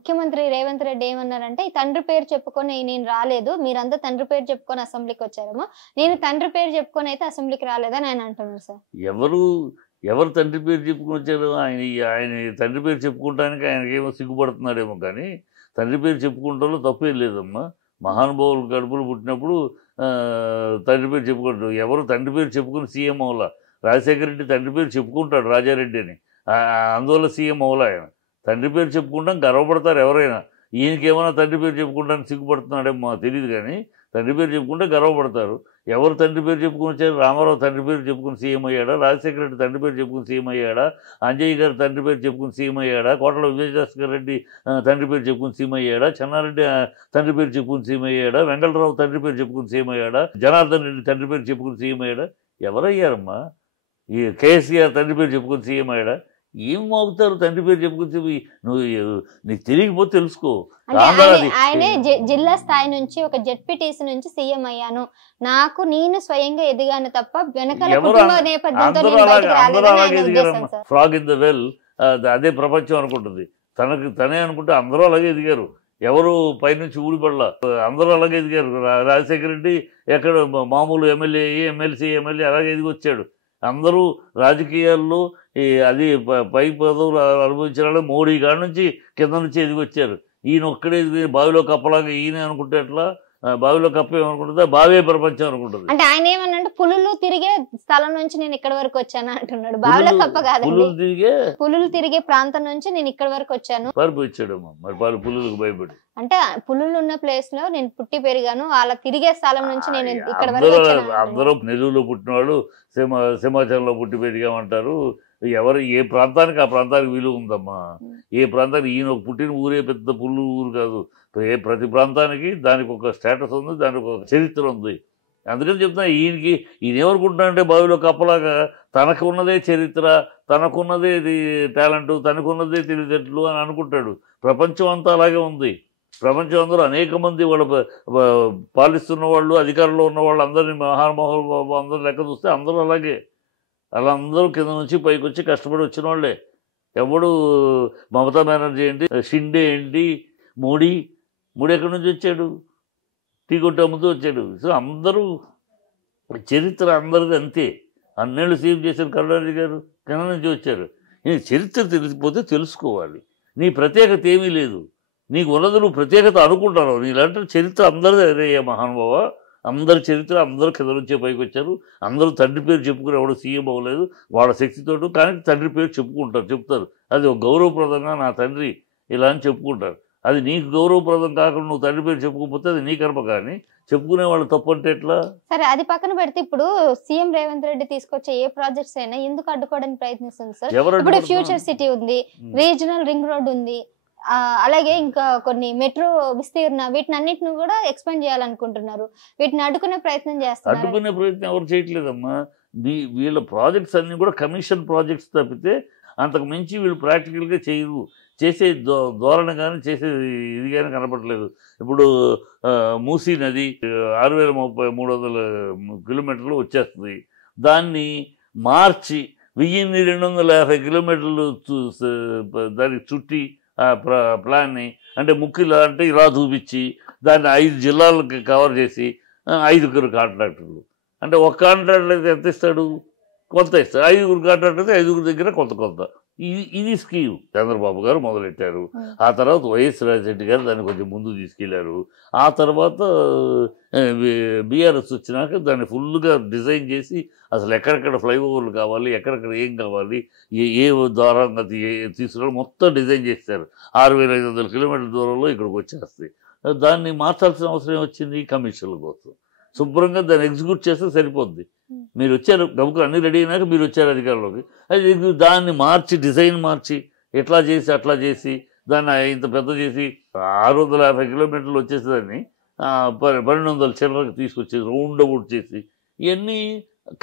ముఖ్యమంత్రి రేవంత్ రెడ్డి ఏమన్నారంటే, ఈ తండ్రి పేరు చెప్పుకొని నేను రాలేదు. మీరంతా తండ్రి పేరు చెప్పుకొని అసెంబ్లీకి వచ్చారేమో. నేను తండ్రి పేరు చెప్పుకొని అయితే అసెంబ్లీకి రాలేదని ఆయన అంటున్నారు సార్. ఎవరు తండ్రి పేరు చెప్పుకొని వచ్చారు? ఆయన తండ్రి పేరు చెప్పుకోవడానికి ఆయనకేమో సిగ్గుపడుతున్నాడేమో, కానీ తండ్రి పేరు చెప్పుకుంటాలో తప్పేం లేదమ్మా. మహానుభావులు కడుపులు పుట్టినప్పుడు తండ్రి పేరు చెప్పుకుంటారు. ఎవరు తండ్రి పేరు చెప్పుకుని సీఎం అవలా? రాజశేఖర రెడ్డి తండ్రి పేరు చెప్పుకుంటాడు రాజారెడ్డి అని, అందువల్ల సీఎం అవలా. ఆయన తండ్రి పేరు చెప్పుకుంటాం గర్వపడతారు ఎవరైనా. ఈయనకేమైనా తండ్రి పేరు చెప్పుకుంటానికి సిగ్గుపడుతున్నాడేమో తెలియదు, కానీ తండ్రి పేరు చెప్పుకుంటే గర్వపడతారు. ఎవరు తండ్రి పేరు చెప్పుకుని వచ్చారు? రామారావు తండ్రి పేరు చెప్పుకుని సీఎం అయ్యాడా? రాజశేఖర రెడ్డి తండ్రి పేరు చెప్పుకుని సీఎం అయ్యాడా? అంజయ్య గారు తండ్రి పేరు చెప్పుకుని సీఎం అయ్యాడా? కోటల విజయభాస్కర్ రెడ్డి తండ్రి పేరు చెప్పుకుని సీఎం అయ్యాడా? చెన్నారెడ్డి తండ్రి పేరు చెప్పుకుని సీఎం అయ్యాడా? వెంకటరావు తండ్రి పేరు చెప్పుకుని సీఎం అయ్యాడా? జనార్దన్ రెడ్డి తండ్రి పేరు చెప్పుకుని సీఎం అయ్యాడా? ఎవరయ్యారమ్మా? ఈ కేసీఆర్ తండ్రి పేరు చెప్పుకుని సీఎం అయ్యాడా? ఏం మోగుతారు తండ్రి పేరు చెప్పుకుని? నువ్వు నీకు తెలియకపోతే తెలుసుకో. ఆయనే జిల్లా స్థాయి నుంచి ఒక జెడ్పీటీసీ నుంచి సీఎం అయ్యాను, నేను స్వయంగా ఎదిగాను తప్ప వెనకాల కుటుంబ నేపథ్యంతో ఫ్రాగ్ ఇన్ ద వెల్, అదే ప్రపంచం అనుకుంటుంది. తనే అనుకుంటే అందరూ అలాగే ఎదిగారు. ఎవరు పైనుంచి ఊడిపడలా, అందరూ అలాగే ఎదిగారు. రాజశేఖర రెడ్డి ఎక్కడ మామూలు ఎమ్మెల్యే ఎమ్మెల్సీ ఎమ్మెల్యే అలాగే ఎదిగి వచ్చాడు. అందరూ రాజకీయాల్లో అది పై పదవులు అనుభవించాలని మోడీ కాడి నుంచి కింద నుంచి ఎదిగొచ్చారు. ఈయన ఒక్కడే ఎదిగి బావిలో కప్పలాగా ఈయన అనుకుంటే ఎట్లా? బావిలో కప్ప ఏమనుకుంటుందా? బావే ప్రపంచం అనుకుంటుంది. అంటే ఆయన ఏమన్నంటే పులులు తిరిగే స్థలం నుంచి నేను ఇక్కడ వరకు వచ్చాను అంటున్నాడు. బావిలో కప్ప కాదు, పులులు తిరిగే ప్రాంతం నుంచి నేను ఇక్కడ వరకు వచ్చాను. పారిపోయిచ్చాడమ్మా మరి పులులకు భయపడి. అంటే పులులు ఉన్న ప్లేస్ లో నేను పుట్టి పెరిగాను, అలా తిరిగే స్థలం నుంచి నేను ఇక్కడ వరకు వచ్చాను. అందరూ నెల్లూరులో పుట్టిన వాళ్ళు సింహాచలంలో పుట్టి పెరిగామంటారు. ఏ ప్రాంతానికి ఆ ప్రాంతానికి విలువ ఉందమ్మా. ఏ ప్రాంతానికి ఈయన పుట్టిన ఊరే పెద్ద పుల్లు ఊరు కాదు. ప్రతి ప్రాంతానికి దానికి ఒక స్టేటస్ ఉంది, దానికి ఒక చరిత్ర ఉంది. అందుకని చెప్తున్నా, ఈయన ఏమనుకుంటున్నాడంటే బావిలో కప్పలాగా తనకు ఉన్నదే చరిత్ర, తనకున్నదే టాలెంట్, తనకున్నదే తెలివితేటలు అని అనుకుంటాడు. ప్రపంచం అంతా అలాగే ఉంది. ప్రపంచం అందరూ అనేక మంది వాళ్ళ పాలిస్తున్న వాళ్ళు, అధికారంలో ఉన్న వాళ్ళు అందరినీ మహానుభావులు అందరూ లెక్క చూస్తే అందరూ అలాగే. అలా అందరూ కింద నుంచి పైకి వచ్చి కష్టపడి వచ్చిన వాళ్ళే. ఎవడు మమతా బెనర్జీ ఏంటి, షిండే ఏంటి, మోడీ ఎక్కడి నుంచి వచ్చాడు? టీ కొట్టి అమ్ముతూ వచ్చాడు. సో అందరూ చరిత్ర అందరిది అంతే. అన్నేళ్ళు సీఎం చేశారు కరుణానిధి గారు, కింద నుంచి వచ్చారు. చరిత్ర తెలిసిపోతే తెలుసుకోవాలి. నీ ప్రత్యేకత ఏమీ లేదు, నీకు ఉన్నది నువ్వు ప్రత్యేకత అనుకుంటారు. నీలాంటి చరిత్ర అందరిది అదే మహానుభావ. అందరి చరిత్ర అందరూ కింద నుంచే పైకి వచ్చారు. అందరూ తండ్రి పేరు చెప్పుకుని ఎవడు సీఎం అవ్వలేదు వాళ్ళ శక్తితోటి, కానీ తండ్రి పేరు చెప్తారు. అది ఒక గౌరవప్రదంగా నా తండ్రి ఇలా అని చెప్పుకుంటారు. అది నీకు గౌరవప్రదం కాకుండా నువ్వు తండ్రి పేరు చెప్పుకోకపోతే అది నీ కర్మ. కానీ చెప్పుకునే వాళ్ళు తప్పు అంటే ఎట్లా? సరే, అది పక్కన పెడితే ఇప్పుడు సీఎం రేవంత్ రెడ్డి తీసుకొచ్చే ఏ ప్రాజెక్ట్స్ అయినా ఎందుకు అడ్డుకోవడానికి ప్రయత్నిస్తుంది సార్? ఇప్పుడు ఫ్యూచర్ సిటీ ఉంది, రీజనల్ రింగ్ రోడ్ ఉంది, అలాగే ఇంకా కొన్ని మెట్రో విస్తీర్ణ, వీటిని అన్నిటిని కూడా ఎక్స్పాండ్ చేయాలనుకుంటున్నారు. వీటిని అడ్డుకునే ప్రయత్నం చేస్తారు. అడ్డుకునే ప్రయత్నం ఎవరు చేయట్లేదమ్మా. వీళ్ళ ప్రాజెక్ట్స్ అన్ని కూడా కమిషన్ ప్రాజెక్ట్స్ తప్పితే అంతకు మించి వీళ్ళు ప్రాక్టికల్గా చేయరు. చేసే ధోరణి కానీ చేసే ఇది కానీ కనపడలేదు. ఇప్పుడు మూసీ నది 6300 కిలోమీటర్లు వచ్చేస్తుంది. దాన్ని మార్చి 1250 కిలోమీటర్లు దానికి చుట్టి ప్లాన్ని, అంటే ముఖ్యులు అంటే ఇలా చూపించి దాన్ని 5 జిల్లాలకు కవర్ చేసి 5 కాంట్రాక్టర్లు, అంటే ఒక కాంట్రాక్టర్ అయితే ఎంత ఇస్తాడు? కొంత ఇస్తాడు. 5 కాంట్రాక్టర్ అయితే 5 దగ్గర కొంత. ఇది స్కీమ్ చంద్రబాబు గారు మొదలెట్టారు. ఆ తర్వాత వైఎస్ రాజశేఖర గారు దాన్ని కొంచెం ముందు తీసుకెళ్లారు. ఆ తర్వాత బీఆర్ఎస్ వచ్చినాక దాన్ని ఫుల్గా డిజైన్ చేసి అసలు ఎక్కడెక్కడ ఫ్లైఓవర్లు కావాలి, ఎక్కడెక్కడ ఏం కావాలి, ఏ ద్వారంగా తీసుకురావాలి మొత్తం డిజైన్ చేస్తారు. 6500 కిలోమీటర్ల దూరంలో ఇక్కడికి వచ్చేస్తాయి. దాన్ని మార్చాల్సిన అవసరం వచ్చింది కమిషన్ల కోసం. శుభ్రంగా దాన్ని ఎగ్జిక్యూట్ చేస్తే సరిపోద్ది. మీరు వచ్చారు గబుకు అన్ని రెడీ అయినాక మీరు వచ్చారు అధికారంలోకి. అది దాన్ని మార్చి డిజైన్ మార్చి ఎట్లా చేసి అట్లా చేసి దాన్ని ఇంత పెద్ద చేసి 650 కిలోమీటర్లు వచ్చేసేదాన్ని 1200 చిల్లరకు తీసుకొచ్చేసి రౌండ్ అవుట్ చేసి ఇవన్నీ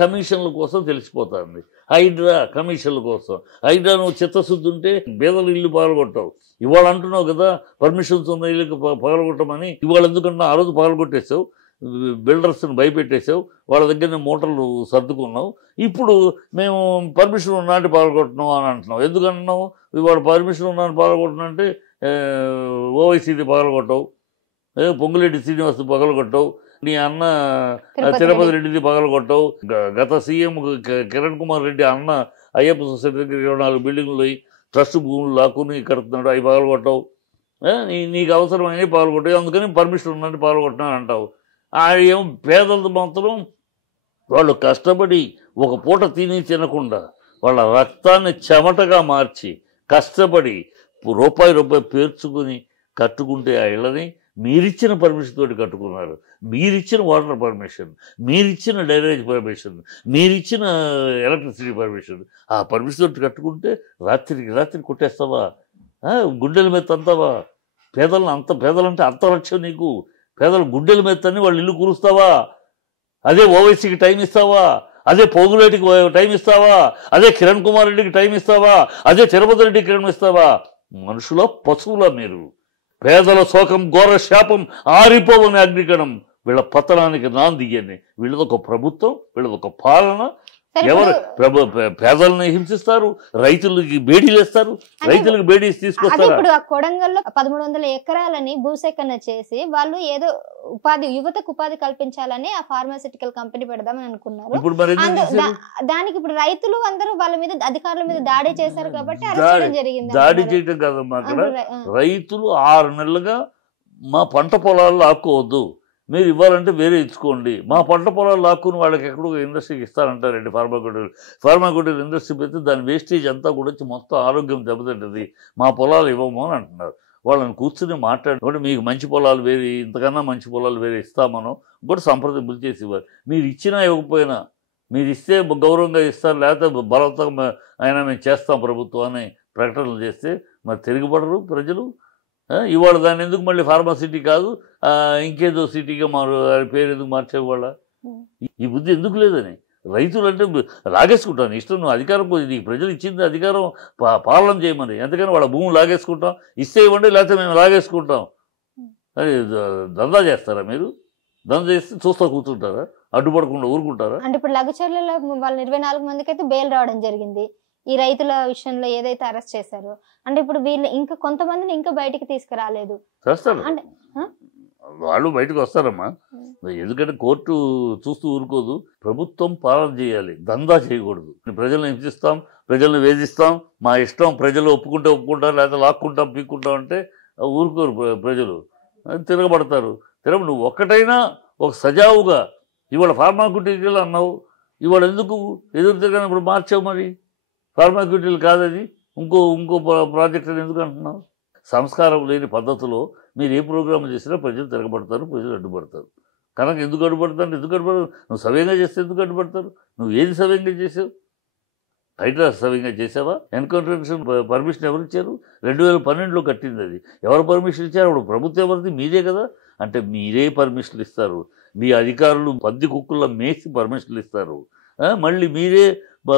కమిషన్ల కోసం తెలిసిపోతుంది. హైడ్రా కమిషన్ల కోసం. హైడ్రా నువ్వు చిత్తశుద్ధి ఉంటే బేదలు ఇల్లు పగలగొట్టావు. ఇవాళ అంటున్నావు కదా పర్మిషన్స్ ఉన్న ఇల్లుకి పగలగొట్టమని. ఇవాళ ఎందుకంటున్నా ఆ రోజు పగలగొట్టేస్తావు. బిల్డర్స్ని భయపెట్టేసావు, వాళ్ళ దగ్గర మోటార్లు సర్దుకున్నావు, ఇప్పుడు మేము పర్మిషన్ ఉన్నాంటి పగలగొట్టినాం అని అంటున్నావు. ఎందుకు అంటున్నావు? ఇవాళ పర్మిషన్ ఉన్నాను పగలగొట్టినా అంటే ఓవైసీది పగలగొట్టవు, పొంగులేటి శ్రీనివాస్ పగలగొట్టవు, నీ అన్న తిరుపతి రెడ్డిది పగలగొట్టవు, గత సీఎం కిరణ్ కుమార్ రెడ్డి అన్న అయ్యప్ప సొసైటీ దగ్గర 24 బిల్డింగ్లు ట్రస్ట్ భూములు లాక్కుని కడుతున్నాడు, అవి పగలగొట్టవు. నీకు అవసరమైనవి పగలగొట్టావు, అందుకని పర్మిషన్ ఉందని పగలగొట్టినా అంటావు. ఏం పేదలతో మాత్రం వాళ్ళు కష్టపడి ఒక పూట తిని తినకుండా వాళ్ళ రక్తాన్ని చెమటగా మార్చి కష్టపడి రూపాయి పేర్చుకుని కట్టుకుంటే ఆ ఇళ్ళని మీరిచ్చిన పర్మిషన్ తోటి కట్టుకున్నారు. మీరిచ్చిన వాటర్ పర్మిషన్, మీరిచ్చిన డ్రైనేజ్ పర్మిషన్, మీరిచ్చిన ఎలక్ట్రిసిటీ పర్మిషన్, ఆ పర్మిషన్ తోటి కట్టుకుంటే రాత్రి కొట్టేస్తావా? గుండెల మీద తంతావా? పేదలంటే అంత లక్ష్యం నీకు? పేదల గుండెల మీద తన్ని వాళ్ళు ఇల్లు కూరుస్తావా? అదే ఓవైసీకి టైం ఇస్తావా? అదే పోగులేటికి టైం ఇస్తావా? అదే కిరణ్ కుమార్ రెడ్డికి టైం ఇస్తావా? అదే తిరుపతి రెడ్డికి టైం ఇస్తావా? మనుషుల పశువుల మీరు? పేదల శోకం ఘోర శాపం ఆరిపోవని అగ్నికణం వీళ్ళ పతనానికి నాందియని. వీళ్ళదొక ప్రభుత్వం, వీళ్ళదొక పాలన. ఎవరు పేదలను హింసిస్తారు, రైతులకి బేడీలేస్తారు, రైతులకు బేడీ తీసుకొస్తారు. ఇప్పుడు కొడంగల్లో 1300 ఎకరాలని భూసేకరణ చేసి వాళ్ళు ఏదో యువతకు ఉపాధి కల్పించాలని ఆ ఫార్మాసిటికల్ కంపెనీ పెడదామని అనుకున్నారు. ఇప్పుడు మరి దానికి ఇప్పుడు రైతులు అందరూ వాళ్ళ మీద, అధికారుల మీద దాడి చేశారు కాబట్టి అరెస్ట్ చేయడం జరిగింది. దాడి చేయడం కదమ్మా, అక్కడ రైతులు 6 నెలలుగా మా పంట పొలాల్లో ఆక్కోవద్దు, మీరు ఇవ్వాలంటే వేరే ఇచ్చుకోండి, మా పంట పొలాలు లాక్కుని వాళ్ళకి ఎక్కడో ఇండస్ట్రీకి ఇస్తారంటారండి. ఫార్మాకోటిల్ ఇండస్ట్రీ పెడితే దాని వేస్టేజ్ అంతా కూడా వచ్చి మొత్తం ఆరోగ్యం దెబ్బతింటుంది, మా పొలాలు ఇవ్వము అని అంటున్నారు. వాళ్ళని కూర్చుని మాట్లాడుకుంటే మీకు మంచి పొలాలు వేరే, ఇంతకన్నా మంచి పొలాలు వేరే ఇస్తామనో కూడా సంప్రదింపులు చేసి ఇవ్వాలి. మీరు ఇచ్చినా ఇవ్వకపోయినా, మీరు ఇస్తే గౌరవంగా ఇస్తారు, లేకపోతే బలవంతంగా అయినా మేము చేస్తాం ప్రభుత్వాన్ని ప్రకటనలు చేస్తే మరి తిరిగిపడరు ప్రజలు. ఇవాళ దాన్ని ఎందుకు మళ్ళీ ఫార్మాసిటీ కాదు ఇంకేదో సిటీగా పేరు ఎందుకు మార్చేవాళ్ళ? ఈ బుద్ధి ఎందుకు లేదని. రైతులు అంటే లాగేసుకుంటాను ఇష్టం, నువ్వు అధికారం నీకు ప్రజలు ఇచ్చింది అధికారం పాలన చేయమని, ఎందుకని వాళ్ళ భూములు లాగేసుకుంటాం, ఇస్తే ఇవ్వండి లేకపోతే మేము లాగేసుకుంటాం అని దందా చేస్తారా మీరు? దందా చేస్తే చూస్తా కూర్చుంటారా? అడ్డుపడకుండా ఊరుకుంటారా? అంటే ఇప్పుడు లగచర్లలో వాళ్ళ 24 మందికి అయితే బెయిల్ రావడం జరిగింది. ఈ రైతుల విషయంలో ఏదైతే అరెస్ట్ చేశారో, అంటే ఇప్పుడు వీళ్ళు ఇంకా కొంతమందిని ఇంకా బయటికి తీసుకురాలేదు. చేస్తారు, వాళ్ళు బయటకు వస్తారమ్మా. ఎందుకంటే కోర్టు చూస్తూ ఊరుకోదు. ప్రభుత్వం పాలన చేయాలి, దందా చేయకూడదు. ప్రజలను హింసిస్తాం, ప్రజలను వేధిస్తాం, మా ఇష్టం, ప్రజలు ఒప్పుకుంటాం, లేకపోతే లాక్కుంటాం పీక్కుంటాం అంటే ఊరుకోరు ప్రజలు, తిరగబడతారు. నువ్వు ఒక్కటైనా ఒక సజావుగా ఇవాళ ఫార్మాక్యూటికల్ అన్నావు, ఇవాళ ఎందుకు ఎదురు తిరగని ఇప్పుడు మార్చావు? మరి ఫార్మాక్యూటికల్ కాదది, ఇంకో ప్రాజెక్ట్ అని ఎందుకు అంటున్నావు? సంస్కారం లేని పద్ధతిలో మీరు ఏ ప్రోగ్రామ్ చేసినా ప్రజలు తిరగబడతారు, ప్రజలు అడ్డుపడతారు. కనుక ఎందుకు అడ్డుపడతారు? నువ్వు సవ్యంగా చేస్తే ఎందుకు అడ్డుపడతారు? నువ్వు ఏది సవ్యంగా చేసావు? హైడ్రా సవ్యంగా చేసావా? ఎన్కౌంటర్ పర్మిషన్ ఎవరు ఇచ్చారు? 2012లో కట్టింది అది. ఎవరు పర్మిషన్ ఇచ్చారు? అప్పుడు ప్రభుత్వం ఎవరిది? మీదే కదా. అంటే మీరే పర్మిషన్లు ఇస్తారు, మీ అధికారులు పంది కుక్కుల్లో మేసి పర్మిషన్లు ఇస్తారు, మళ్ళీ మీరే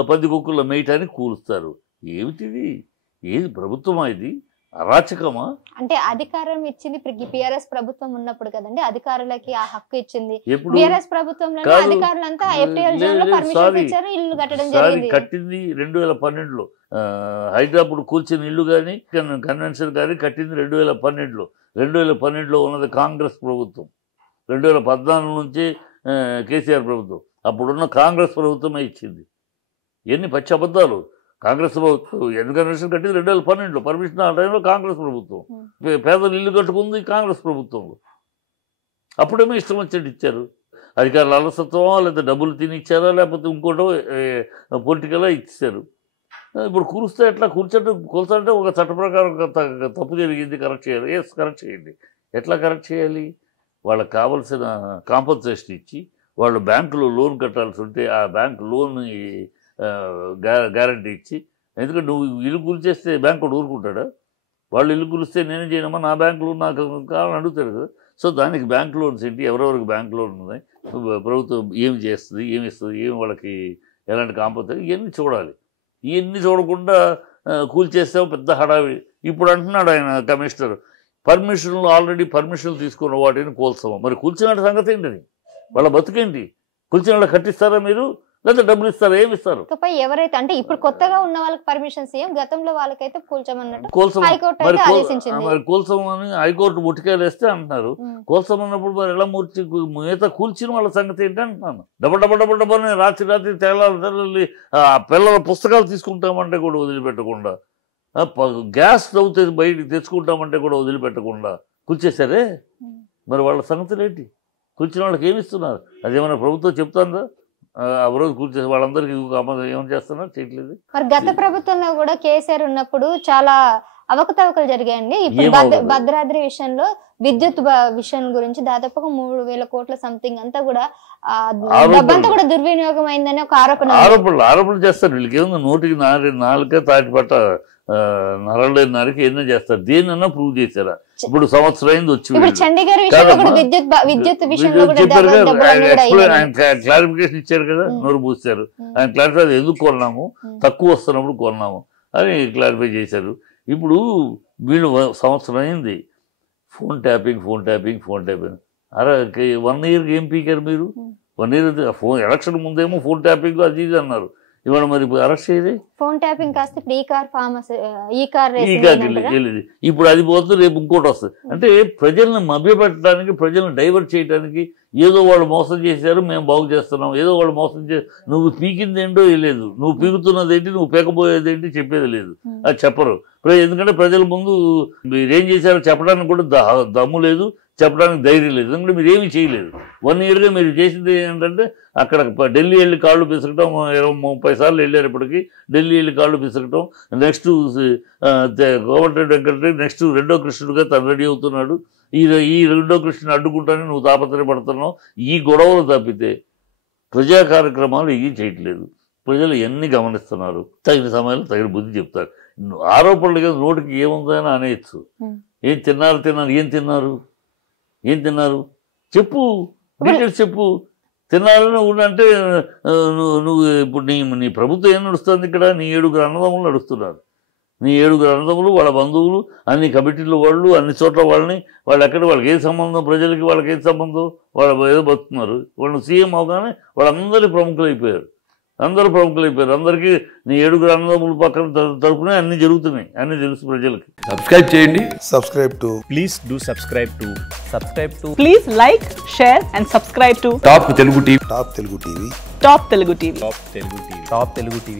పంది కుక్కుల్లో మేయటానికి కూలుస్తారు. ఏమిటిది? ఏది ప్రభుత్వమా ఇది? అరాచకమా? అంటే అధికారం ఇచ్చింది పిఆర్ఎస్ ప్రభుత్వం ఉన్నప్పుడు కదండి, అధికారులకి ఆ హక్కు ఇచ్చింది. పిఆర్ఎస్ ప్రభుత్వంలో అధికారులంతా ఎఫ్టీఎల్ జోన్ లో పర్మిషన్ ఇచ్చారు, ఇల్లు కట్టడం జరిగింది. కట్టింది 2012లో. హైదరాబాద్ కూల్చిన ఇల్లు కానీ కన్వెన్షన్ కానీ కట్టింది 2012లో. 2012లో ఉన్నది కాంగ్రెస్ ప్రభుత్వం, 2014 నుంచి కేసీఆర్ ప్రభుత్వం. అప్పుడున్న కాంగ్రెస్ ప్రభుత్వమే ఇచ్చింది. ఎన్ని పచ్చి అబద్ధాలు! కాంగ్రెస్ ప్రభుత్వం ఎందుకు కన్వెన్షన్ కట్టింది 2012లో, పర్మిషన్ ఆ టైంలో కాంగ్రెస్ ప్రభుత్వం. పేదలు ఇల్లు కట్టుకుంది కాంగ్రెస్ ప్రభుత్వంలో. అప్పుడేమో ఇష్టం వచ్చినట్టు ఇచ్చారు. అధికారులు అలసత్వమా, లేకపోతే డబ్బులు తిని ఇచ్చారా, లేకపోతే ఇంకోటో పొలిటికల్గా ఇచ్చారు. ఇప్పుడు కూర్స్తే ఎట్లా కూల్చంటే ఒక చట్ట ప్రకారం తప్పు జరిగింది, కరెక్ట్ చేయాలి. కరెక్ట్ చేయండి. ఎట్లా కరెక్ట్ చేయాలి? వాళ్ళకి కావాల్సిన కాంపన్సేషన్ ఇచ్చి, వాళ్ళు బ్యాంకులో లోన్ కట్టాల్సి ఉంటే ఆ బ్యాంక్ లోన్ గ్యారంటీ ఇచ్చి, ఎందుకంటే నువ్వు ఇల్లు కూల్చేస్తే బ్యాంకు కూడా ఊరుకుంటాడా? వాళ్ళు ఇల్లు కూలిస్తే నేనేం చేయనమ్మా, నా బ్యాంక్ లోన్ నాకు కావాలని అడుగుతాడు కదా. సో దానికి బ్యాంక్ లోన్స్ ఏంటి, ఎవరెవరికి బ్యాంక్ లోన్ ఉన్నాయి, ప్రభుత్వం ఏమి చేస్తుంది, ఏమి ఇస్తుంది, ఏమి వాళ్ళకి ఎలాంటి కాంపన్సేషన్, ఇవన్నీ చూడాలి. ఇవన్నీ చూడకుండా కూల్చేస్తాం పెద్ద హడావిడి. ఇప్పుడు అంటున్నాడు ఆయన కమిషనర్, పర్మిషన్లు ఆల్రెడీ పర్మిషన్లు తీసుకున్న వాటిని కూల్చాము. మరి కూల్చిన సంగతి ఏంటని, వాళ్ళ బతుకేంటి? కూల్చిన వాళ్ళకి కట్టిస్తారా మీరు, లేదా డబ్బులు ఇస్తారా, ఏమి ఇస్తారు? ఎవరైతే అంటే ఇప్పుడు కొత్తగా ఉన్న వాళ్ళకి పర్మిషన్స్ ఏం, గతంలో వాళ్ళకైతే కూల్చమన్నట్టు కోల్సం హైకోర్టు అయితే ఆదేశించింది. మరి కోల్సమని హైకోర్టు ముట్టికాయలు వేస్తే అంటున్నారు. కోల్సమన్నప్పుడు మరి ఎలా మిగతా కూల్చిన వాళ్ళ సంగతి ఏంటి అంటున్నాను. డబ్బని రాత్రి తెల్లాలి పిల్లల పుస్తకాలు తీసుకుంటామంటే కూడా వదిలిపెట్టకుండా, గ్యాస్ స్టవ్ బయటికి తెచ్చుకుంటామంటే కూడా వదిలిపెట్టకుండా కూల్చేశారే. మరి వాళ్ళ సంగతులు ఏంటి? కూర్చున్న వాళ్ళకి ఏమి ఇస్తున్నారు? అదేమన్నా ప్రభుత్వం చెప్తుందా? ఆ రోజు కూర్చేసి వాళ్ళందరికీ ఏమైనా చేస్తున్నారు? చేయట్లేదు. మరి గత ప్రభుత్వంలో కూడా కేసీఆర్ ఉన్నప్పుడు చాలా అవకతవకలు జరిగాయండి. ఇప్పుడు భద్రాద్రి విషయంలో విద్యుత్ విషయం గురించి దాదాపుగా 3,000 కోట్ల సంథింగ్ అంతా కూడా డబ్బంతా కూడా దుర్వినియోగం అయిందని ఒక ఆరోపణలు చేస్తారు. వీళ్ళకి ఏముంది, నోటికి నాలుక తాటిపట్ట నరలేని నాలుక ఎన్నో చేస్తారు. దేన్నన్నా ప్రూవ్ చేశారా? ఇప్పుడు సంవత్సరం అయింది వచ్చి క్లారిఫికేషన్ ఇచ్చారు కదా, నోరు పూస్తారు. ఆయన క్లారిఫై ఎందుకు కొన్నాము, తక్కువ వస్తున్నప్పుడు కొన్నాము అని క్లారిఫై చేశారు. ఇప్పుడు వీళ్ళు సంవత్సరం అయింది ఫోన్ ట్యాపింగ్. అరే 1 ఇయర్కి ఏం పీకారు మీరు? 1 ఇయర్ ఫోన్ ఎలక్షన్ ముందేమో ఫోన్ ట్యాపింగ్ అది ఇది అన్నారు. ఇవాళ మరి అరెస్ట్ అయ్యేది ఫోన్ ట్యాపింగ్ కాస్త వెళ్ళేది. ఇప్పుడు అది పోతుంది, రేపు ఇంకోటి వస్తుంది. అంటే ప్రజల్ని మభ్యపెట్టడానికి, ప్రజల్ని డైవర్ట్ చేయడానికి ఏదో వాళ్ళు మోసం చేశారు, మేము బాగు చేస్తున్నాం, ఏదో వాళ్ళు మోసం నువ్వు పీకింది ఏంటో లేదు, నువ్వు పీకుతున్నది ఏంటి, నువ్వు పీకపోయేది ఏంటి చెప్పేది లేదు. అది చెప్పరు. ఎందుకంటే ప్రజల ముందు మీరేం చేశారో చెప్పడానికి కూడా దమ్ము లేదు, చెప్పడానికి ధైర్యం లేదు. ఎందుకంటే మీరు ఏమీ చేయలేదు. 1 ఇయర్గా మీరు చేసింది ఏంటంటే అక్కడ ఢిల్లీ వెళ్ళి కాళ్ళు పిసకటం, 20-30 సార్లు వెళ్ళేటప్పటికి ఢిల్లీ వెళ్ళి కాళ్ళు పిసకటం. నెక్స్ట్ కోమటిరెడ్డి వెంకటరెడ్డి నెక్స్ట్ రెండో కృష్ణుడిగా తను రెడీ అవుతున్నాడు. ఈ రెండో కృష్ణుని అడ్డుకుంటానని నువ్వు తాపత్రయపడుతున్నావు. ఈ గొడవలు తప్పితే ప్రజా కార్యక్రమాలు ఏం చేయట్లేదు. ప్రజలు ఎన్ని గమనిస్తున్నారు, తగిన సమయంలో తగిన బుద్ధి చెప్తారు. ఆరోపణలు కదా, నోటికి ఏముందని అనేయచ్చు. ఏం తిన్నారు చెప్పు, డీటెయిల్స్ చెప్పు. తిన్నారని అంటే నువ్వు ఇప్పుడు నీ ప్రభుత్వం ఏం నడుస్తుంది ఇక్కడ? నీ 7 అన్నదమ్ములు నడుస్తున్నారు. నీ 7 అన్నదమ్ములు, వాళ్ళ బంధువులు, అన్ని కమిటీల వాళ్ళు, అన్ని చోట్ల వాళ్ళు ఎక్కడ, వాళ్ళకి ఏం సంబంధం, ప్రజలకి వాళ్ళకి ఏం సంబంధం? వాళ్ళు ఏదో బతుకుతున్నారు. వాళ్ళు సీఎం అవగానే వాళ్ళందరి ప్రముఖులు అయిపోయారు. అందరికీ నీ 7 అన్నదమ్ముల పక్కన తరపునే అన్ని జరుగుతున్నాయి, అన్ని తెలుసు ప్రజలకి. సబ్స్క్రైబ్ చేయండి. Please like, share and subscribe to Top Telugu TV. Top Telugu TV.